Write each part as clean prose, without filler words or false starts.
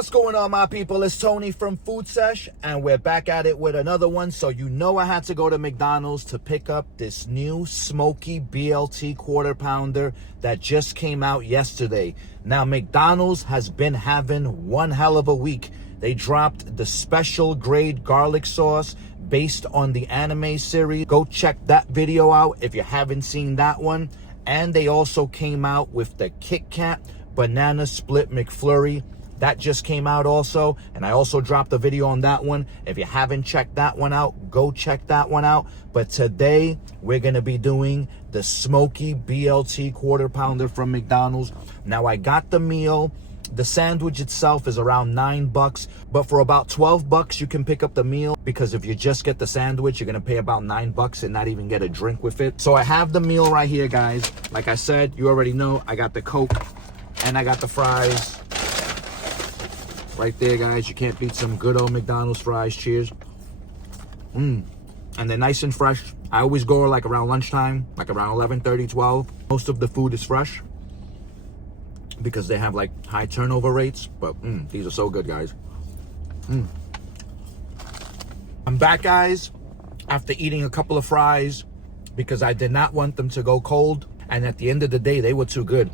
What's going on, my people? It's Tony from Food Sesh, and we're back at it with another one. So you know I had to go to McDonald's to pick up this new Smokey BLT Quarter Pounder that just came out yesterday. Now, McDonald's has been having one hell of a week. They dropped the special grade garlic sauce based on the anime series. Go check that video out if you haven't seen that one. And they also came out with the Kit Kat Banana Split McFlurry. That just came out also, and I also dropped a video on that one. If you haven't checked that one out, go check that one out. But today, we're going to be doing the Smokey BLT Quarter Pounder from McDonald's. Now, I got the meal. The sandwich itself is around $9, but for about $12, you can pick up the meal, because if you just get the sandwich, you're going to pay about $9 and not even get a drink with it. So I have the meal right here, guys. Like I said, you already know, I got the Coke and I got the fries. Right there, guys. You can't beat some good old McDonald's fries. Cheers. And they're nice and fresh. I always go like around lunchtime, like around 11:30, 12. Most of the food is fresh because they have like high turnover rates. But these are so good, guys. I'm back, guys, after eating a couple of fries because I did not want them to go cold. And at the end of the day, they were too good.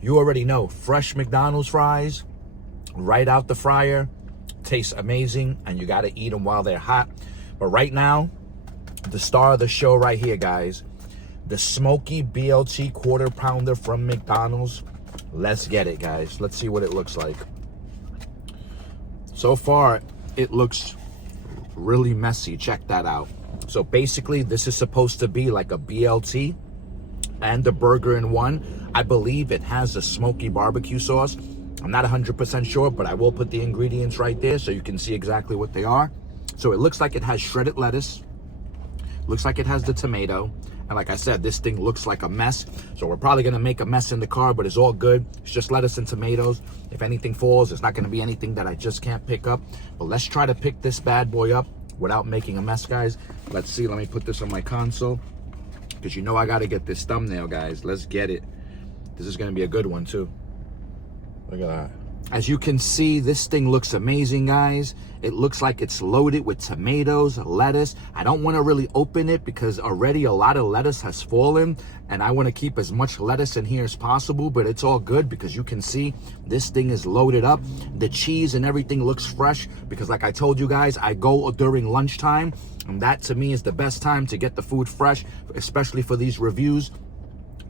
You already know, fresh McDonald's fries right out the fryer tastes amazing, and you got to eat them while they're hot. But right now, the star of the show right here, guys, the Smokey BLT Quarter Pounder from McDonald's. Let's get it, guys. Let's see what it looks like. So far, it looks really messy. Check that out. So basically, this is supposed to be like a BLT and a burger in one. I believe it has a smoky barbecue sauce. I'm not 100% sure, but I will put the ingredients right there so you can see exactly what they are. So it looks like it has shredded lettuce. Looks like it has the tomato. And like I said, this thing looks like a mess. So we're probably going to make a mess in the car, but it's all good. It's just lettuce and tomatoes. If anything falls, it's not going to be anything that I just can't pick up. But let's try to pick this bad boy up without making a mess, guys. Let's see. Let me put this on my console, because you know I got to get this thumbnail, guys. Let's get it. This is going to be a good one, too. Look at that. As you can see, this thing looks amazing, guys. It looks like it's loaded with tomatoes, lettuce. I don't want to really open it because already a lot of lettuce has fallen, and I want to keep as much lettuce in here as possible, but it's all good because you can see this thing is loaded up. The cheese and everything looks fresh because, like I told you guys, I go during lunchtime, and that to me is the best time to get the food fresh, especially for these reviews.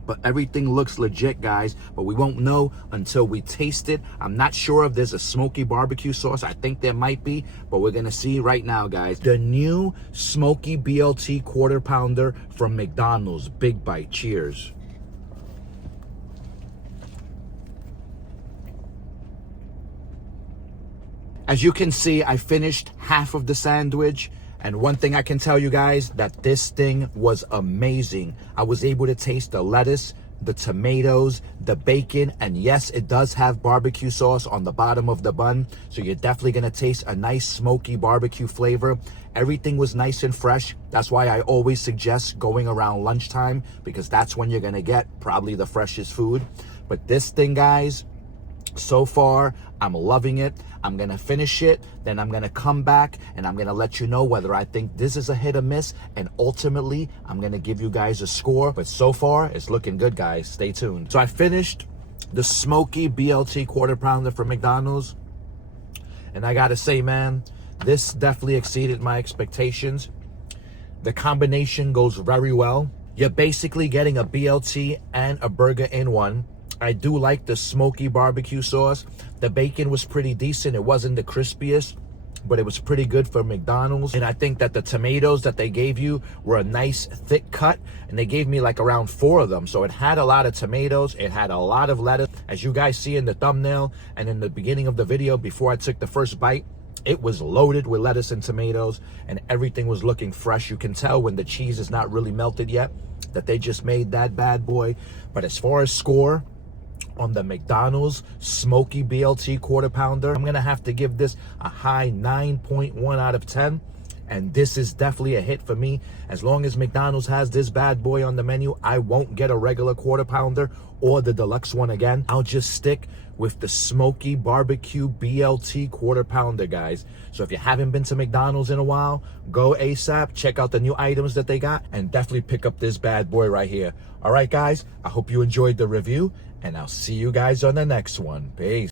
But everything looks legit, guys, but we won't know until we taste it. I'm not sure if there's a smoky barbecue sauce. I think there might be, but we're going to see right now, guys. The new Smokey BLT Quarter Pounder from McDonald's. Big bite. Cheers. As you can see, I finished half of the sandwich. And one thing I can tell you guys, that this thing was amazing. I was able to taste the lettuce, the tomatoes, the bacon, and yes, it does have barbecue sauce on the bottom of the bun. So you're definitely gonna taste a nice smoky barbecue flavor. Everything was nice and fresh. That's why I always suggest going around lunchtime, because that's when you're gonna get probably the freshest food. But this thing, guys, so far, I'm loving it. I'm going to finish it. Then I'm going to come back and I'm going to let you know whether I think this is a hit or miss. And ultimately, I'm going to give you guys a score. But so far, it's looking good, guys. Stay tuned. So I finished the Smokey BLT Quarter Pounder from McDonald's. And I got to say, man, this definitely exceeded my expectations. The combination goes very well. You're basically getting a BLT and a burger in one. I do like the smoky barbecue sauce. The bacon was pretty decent. It wasn't the crispiest, but it was pretty good for McDonald's. And I think that the tomatoes that they gave you were a nice thick cut, and they gave me like around 4 of them. So it had a lot of tomatoes. It had a lot of lettuce. As you guys see in the thumbnail and in the beginning of the video before I took the first bite, it was loaded with lettuce and tomatoes, and everything was looking fresh. You can tell when the cheese is not really melted yet that they just made that bad boy. But as far as score, on the McDonald's Smokey BLT Quarter Pounder, I'm gonna have to give this a high 9.1 out of 10. and this is definitely a hit for me. As long as McDonald's has this bad boy on the menu, I won't get a regular quarter pounder or the deluxe one again. I'll just stick with the Smokey Barbecue BLT Quarter Pounder, guys. So if you haven't been to McDonald's in a while, go ASAP, check out the new items that they got, and definitely pick up this bad boy right here. All right, guys, I hope you enjoyed the review, and I'll see you guys on the next one. Peace.